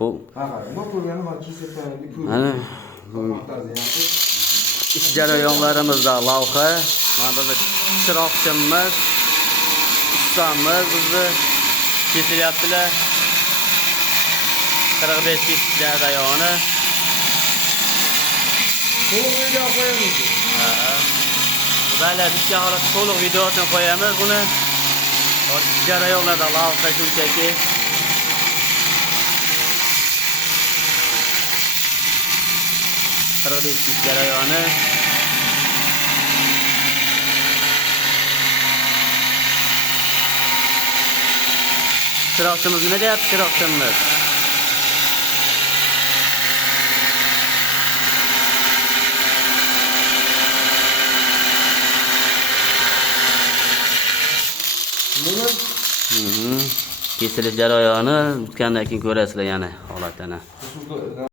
Bu ana ish jarayonlarimizda lavha, mana bu chiroqchimiz, ustamiz bizni kesilyaptilar. 45 kesish jarayoni. To'liq video qo'yamiz. Mayli, bizga holat to'liq videosini qo'yamiz buni. Hozir jarayonlarda lavha shunchaki. Qirg'iz jarayoni. Chiroqchimiz nima deyapti, chiroqchimiz? Kesilish jarayoni bitgandan keyin ko'rasizlar yana holatini.